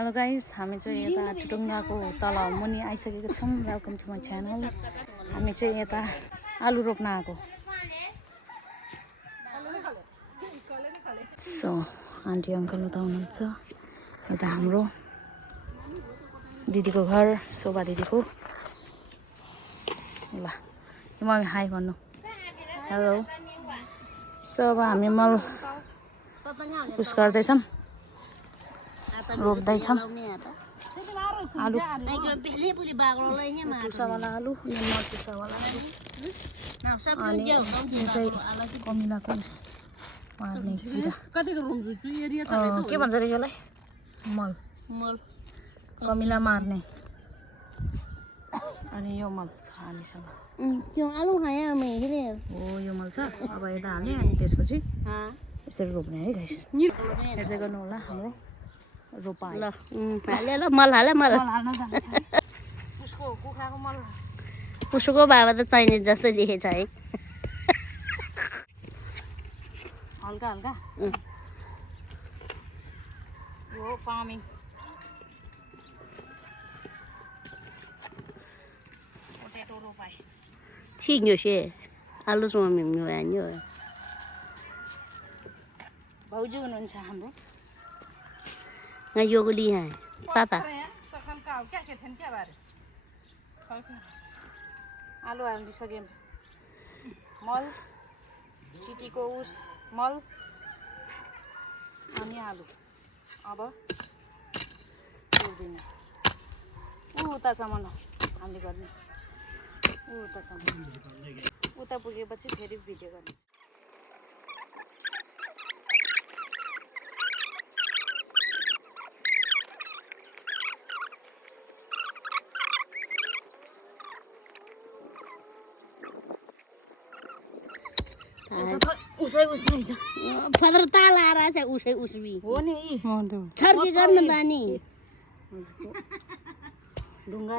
Hello guys, हामी चाहिँ यता टुटुङ्गाको तल मुनि आइसकेको छौँ। Welcome to my channel. हामी चाहिँ यता आलु रोप्न आएको। सो आन्टी अङ्कल उता हुनुहुन्छ। यता हाम्रो दिदीको घर, शोभा दिदीको। ल मम्मी हाई भन्नु। हेलो। सो अब हामी मल उस गर्दैछौँ, रोप्दैछौँ आलु। टुसावाला आलु, यो नटुसावाला आलु। अनि यो चाहिँ कमिलाको मार्ने किरा। के भन्छ अरे यसलाई? मल। कमिला मार्ने। अनि यो मल छ हामीसँग। आलु खायो मैले। हो यो मल छ। अब यता हाल्ने अनि त्यसपछि यसरी रोप्ने है गाइस। हेर्दै गर्नु होला हाम्रो रोपाइ। ल हाले ल मल हाले मल हाल्न जान्छ है। उसको कुखुराको मल। उसको बाबा त चाइनिज जस्तै देखेछ है। हल्का हल्का यो फार्मिङ। पोटेटो रोपाइ। ठीक है से आलु चाहिँ मिम्यो भन्यो। भाउजू हुनुहुन्छ हाम्रो। यहाँ योगली है पापा। आलु हालिदिइसक्यौँ। मल, चिटीको उस मल अनि आलु। अब रोप्दिनँ उतासम्म हामीले गर्ने। उतासम्म उता पुगेपछि फेरि भिडियो गर्ने। उसै उसै छ फदर ताल आएर चाहिँ उसै उसबी हो नि। छर्की गर्न बानी ढुङ्गा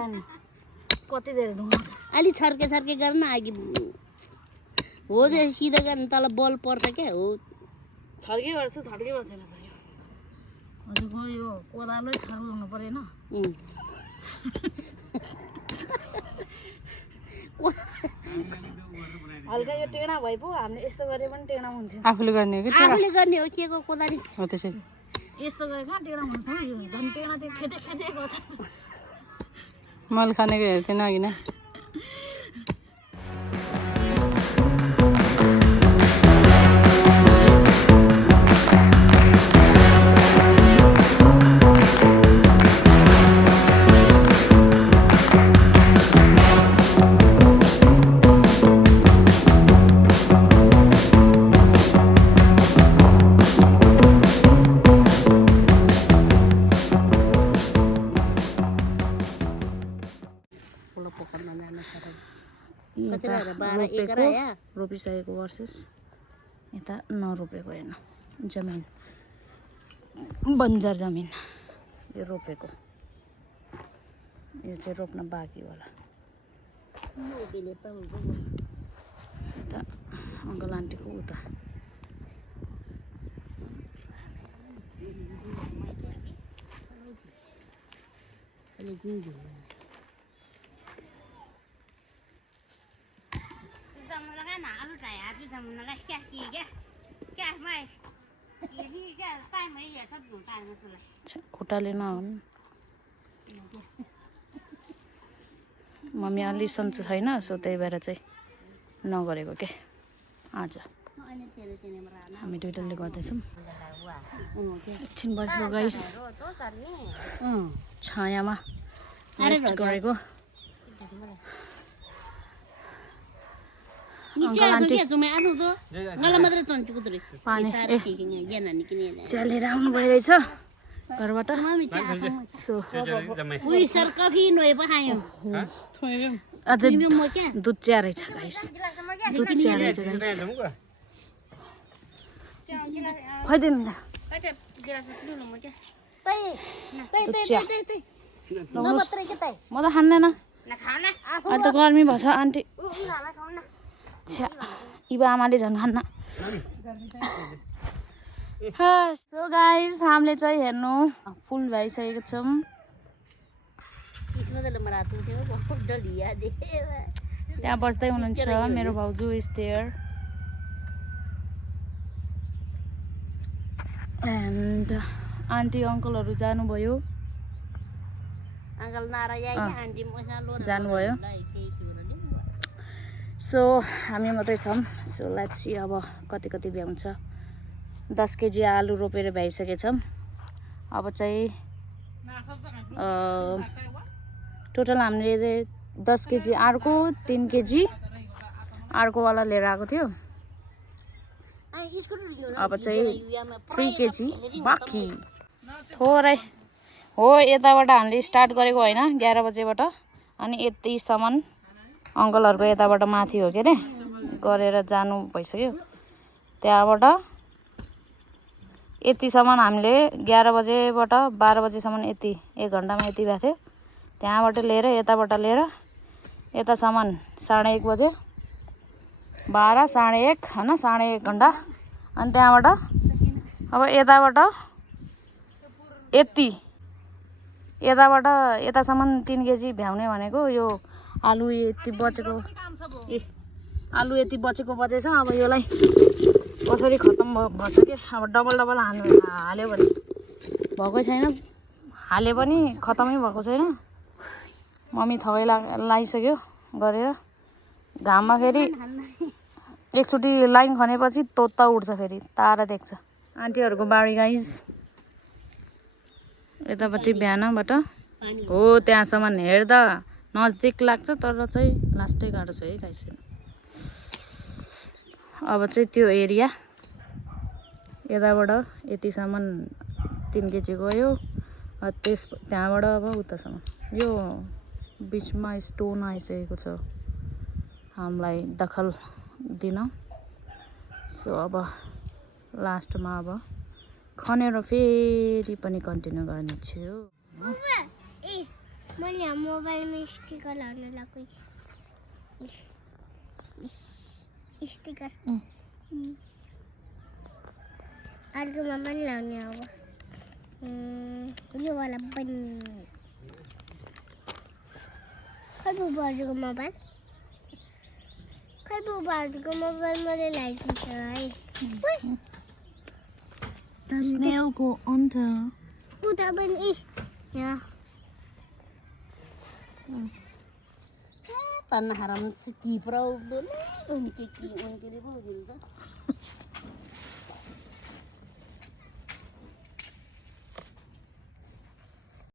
कति धेरै ढुङ्गा छ। अलि छर्के छर्के गर्न अघि हो जे सिधा गर्न तल बल पर्छ क्या हो। छर्के गर्छु छर्के गर्छ छैन त यो। हजुरको यो कोदालै छर्काउनु परेन। हल्का यो टेढा भए पो हामीले यस्तो गरे पनि टेढा हुन्थ्यो। आफूले गर्ने हो कि आफूले गर्ने हो के को कोदारी हो त्यसै। यस्तो गरे कहाँ टेढा हुन्छ यो झन् टेढा त्यो खेते खेतेको छ। मल खानेको हेर्थेन अघि न। रोपिसकेको वर्सेस यता नरोपेको हेर्नु। जमिन बन्जर जमिन यो रोपेको। यो चाहिँ रोप्न बाँकीवाला। यता अङ्कल आन्टीको उता। खुट्टाले नहुन्। मम्मी अलि सन्चो छैन, सो त्यही भएर चाहिँ नगरेको के। आज हामी दुइटाले गर्दैछौँ। एकछिन बसेको गाइस छायामा रेस्ट गरेको। पानी च्यालेर आउनु भइरहेछ घरबाट। सो अझै दुध च्यारेछ गाइस। दुध च्यारेछ गाइस। खुवाइदिनु न। म त खान्दैन। अहिले त गर्मी भएछ आन्टी। छ्या इबा आमाले झन् खान्न। सो गाइस हामीले चाहिँ हेर्नु फुल भइसकेको छौँ इसमें तो मरातू थे वो बहुत डलिया दे त्यहाँ बस्दै हुनुहुन्छ मेरो भाउजू इज देयर एन्ड आन्टी अङ्कलहरू जानुभयो अंकल नारायण आंटी मोसा लो जानुभयो सो हामी मात्रै छौँ सो लेट्स सी अब कति कति भ्याउँछ 10 केजी आलु रोपेर भइसकेछौँ अब चाहिँ टोटल हामीले 10 केजी अर्को 3 केजी अर्कोवाला लिएर आएको थियो अब चाहिँ 3 केजी बाँकी थोरै हो यताबाट हामीले स्टार्ट गरेको होइन 11 बजेबाट अनि यतिसम्म अङ्कलहरूको यताबाट माथि हो के अरे गरेर जानु भइसक्यो त्यहाँबाट यतिसम्म हामीले 11 बजेबाट 12 बजेसम्म यति 1 घन्टामा यति भएको थियो त्यहाँबाट लिएर यताबाट लिएर यतासम्म 1:30 बजे 12 1:30 होइन 1:30 घन्टा अनि त्यहाँबाट अब यताबाट यताबाट यतासम्म 3 केजी भ्याउने भनेको यो आलु यति बचेको आलु यति बचेछ अब यसलाई कसरी खत्तम भएछ कि अब डबल हाल्यो भने भएकै छैन हाले पनि खत्तमै भएको छैन मम्मी थकै लागिसक्यो गरेर घाममा फेरि एकचोटि लाइन खनेपछि तोत्ता उठ्छ फेरि तारा देख्छ आन्टीहरूको बाडी गाइस यतापट्टि बिहानबाट हो त्यहाँसम्म हेर्दा नजदिक लाग्छ तर चाहिँ लास्टै गाह्रो छ है गाइस अब चाहिँ त्यो एरिया यताबाट यतिसम्म 3 केजी गयो त्यहाँबाट अब उतासम्म यो बिचमा स्टोन आइसकेको छ हामीलाई दखल दिन सो अब लास्टमा अब खनेर फेरि पनि कन्टिन्यू गर्ने छु मैले मोबाइलमा स्टिकर लाउन लाग्यो स्टिकर अर्कोमा पनि लाउने अब यो वाला पनि खै बुबाजुको मोबाइल मैले लगाइदिन्छ है स्नेलको अन्त उता पनि यहाँ tanah haram sekiprau dulu, unik unik ini